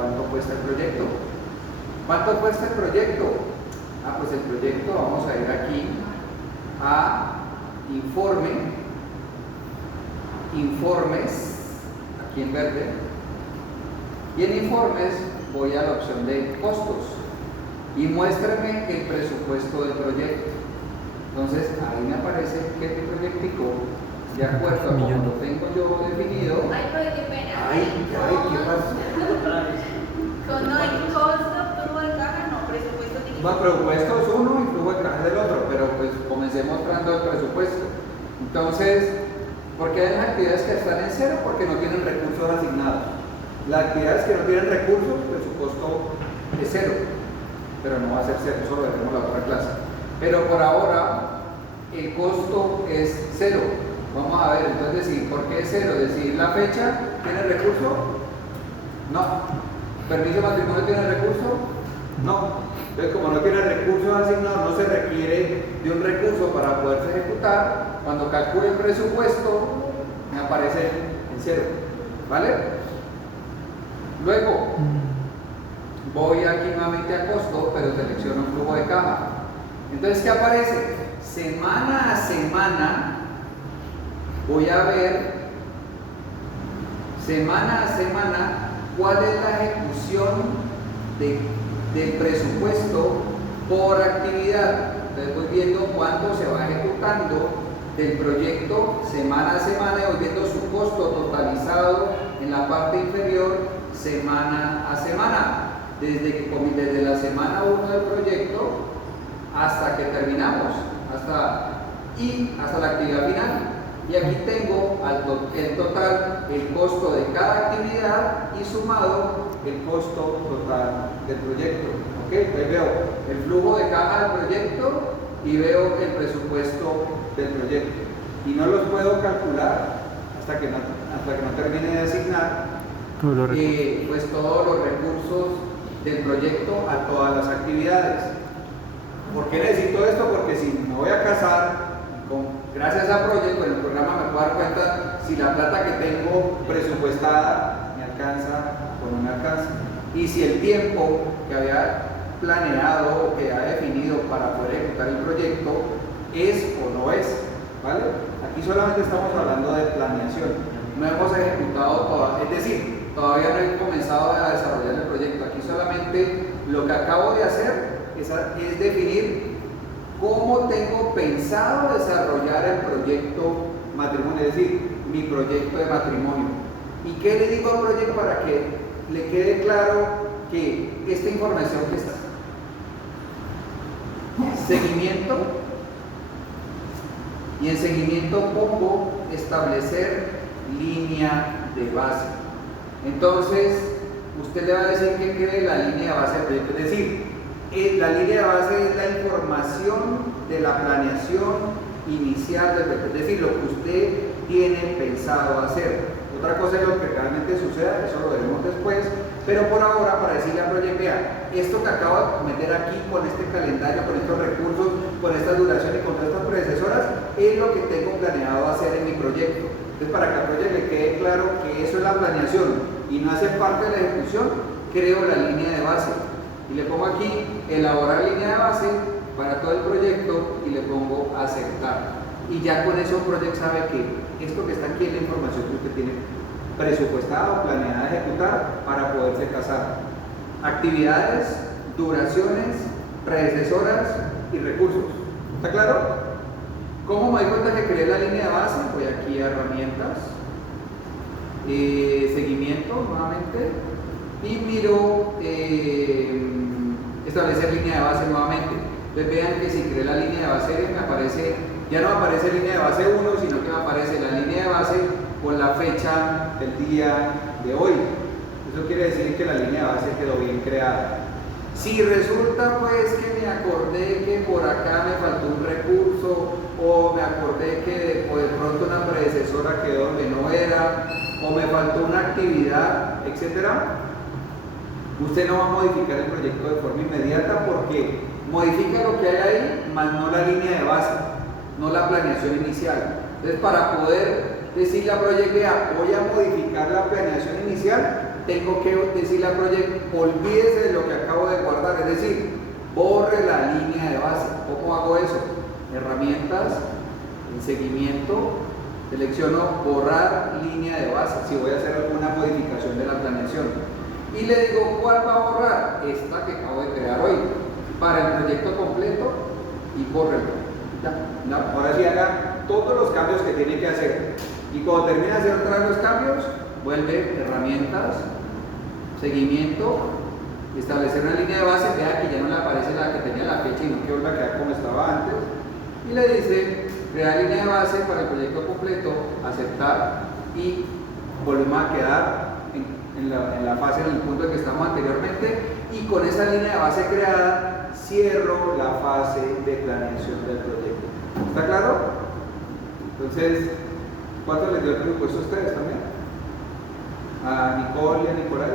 cuánto cuesta el proyecto. ¿Cuánto cuesta el proyecto? Pues el proyecto, vamos a ir aquí a informes, aquí en verde, y en informes voy a la opción de costos y muéstrame el presupuesto del proyecto. Entonces ahí me aparece que mi proyectico, de acuerdo a como lo tengo yo definido. Pero qué pena. ¿Qué pasó? No hay costo, flujo de caja, no, presupuesto digital. Bueno, presupuesto es uno y flujo de caja es el otro, pero pues comencé mostrando el presupuesto. Entonces, ¿por qué hay unas actividades que están en cero? Porque no tienen recursos asignados. Las actividades que no tienen recursos, pues su costo es cero, pero no va a ser cero, eso lo veremos en la otra clase. Pero por ahora, el costo es cero. Vamos a ver, entonces decir, ¿por qué es cero? Decir, ¿la fecha tiene recurso? No. ¿Permiso de matrimonio tiene recurso? No. Entonces, como no tiene recursos asignados, no se requiere de un recurso para poderse ejecutar. Cuando calcule el presupuesto, me aparece en cero. ¿Vale? Luego, voy aquí nuevamente a costo, pero selecciono un flujo de caja. Entonces, ¿qué aparece? Semana a semana voy a ver, semana a semana, cuál es la ejecución del presupuesto por actividad. Entonces voy viendo cuánto se va ejecutando del proyecto semana a semana y voy viendo su costo totalizado en la parte inferior semana a semana, desde la semana 1 del proyecto hasta que terminamos, hasta la actividad final. Y aquí tengo el total, el costo de cada actividad y sumado el costo total del proyecto. ¿Ok? Entonces veo el flujo de caja del proyecto y veo el presupuesto del proyecto. Y no los puedo calcular hasta que no termine de asignar pues todos los recursos del proyecto a todas las actividades. ¿Por qué necesito esto? Porque si me voy a casar, gracias a Project, con el programa me puedo dar cuenta si la plata que tengo presupuestada me alcanza o no me alcanza. Y si el tiempo que había planeado o que había definido para poder ejecutar el proyecto es o no es. ¿Vale? Aquí solamente estamos hablando de planeación. No hemos ejecutado todavía, es decir, todavía no he comenzado a desarrollar el proyecto. Aquí solamente lo que acabo de hacer es definir cómo tengo pensado desarrollar el proyecto matrimonio, es decir, mi proyecto de matrimonio. ¿Y qué le digo al proyecto para que le quede claro que esta información que está? Seguimiento. Y en seguimiento pongo establecer línea de base. Entonces, usted le va a decir que quede la línea de base del proyecto. Es decir, la línea de base es la información de la planeación inicial del proyecto. Es decir, lo que usted tiene pensado hacer. Otra cosa es lo que realmente suceda, eso lo veremos después. Pero por ahora, para decirle al proyecto, vea, esto que acabo de meter aquí con este calendario, con estos recursos, con esta duración y con todas estas predecesoras, es lo que tengo planeado hacer en mi proyecto. Entonces, para que al proyecto le quede claro que eso es la planeación y no hace parte de la ejecución, creo la línea de base. Y le pongo aquí, elaborar línea de base para todo el proyecto y le pongo aceptar. Y ya con eso el proyecto sabe que esto que está aquí es la información que usted tiene presupuestada o planeada de ejecutar para poderse casar. Actividades, duraciones, predecesoras y recursos. ¿Está claro? ¿Cómo me doy cuenta que creé la línea de base? Voy aquí a herramientas, seguimiento nuevamente y miro establecer línea de base nuevamente. Entonces vean que si creé la línea de base me aparece, ya no me aparece línea de base 1, sino que me aparece la línea de base con la fecha del día de hoy. Eso quiere decir que la línea de base quedó bien creada. Si resulta pues que me acordé que por acá me faltó un recurso o me acordé que de pronto una predecesora quedó donde no era o me faltó una actividad, etcétera, usted no va a modificar el proyecto de forma inmediata porque modifica lo que hay ahí, más no la línea de base, no la planeación inicial. Entonces, para poder decirle a Project, vea, voy a modificar la planeación inicial, tengo que decirle al proyecto, olvídese de lo que acabo de guardar, es decir, borre la línea de base. ¿Cómo hago eso? Herramientas, en seguimiento, selecciono borrar línea de base, si voy a hacer alguna modificación de la planeación. Y le digo, ¿cuál va a borrar? Esta que acabo de crear hoy, para el proyecto completo, y bórrelo. Ya. Ahora sí haga todos los cambios que tiene que hacer. Y cuando termine de hacer otra vez los cambios, vuelve herramientas, seguimiento, establecer una línea de base, vea que ya no le aparece la que tenía la fecha y no que vuelva a quedar como estaba antes. Y le dice, crear línea de base para el proyecto completo, aceptar y volvemos a quedar en la fase, en el punto en que estamos anteriormente, y con esa línea de base creada cierro la fase de planeación del proyecto. ¿Está claro? Entonces, ¿cuánto les dio el presupuesto a ustedes también? ¿A Nicole y a Nicolás?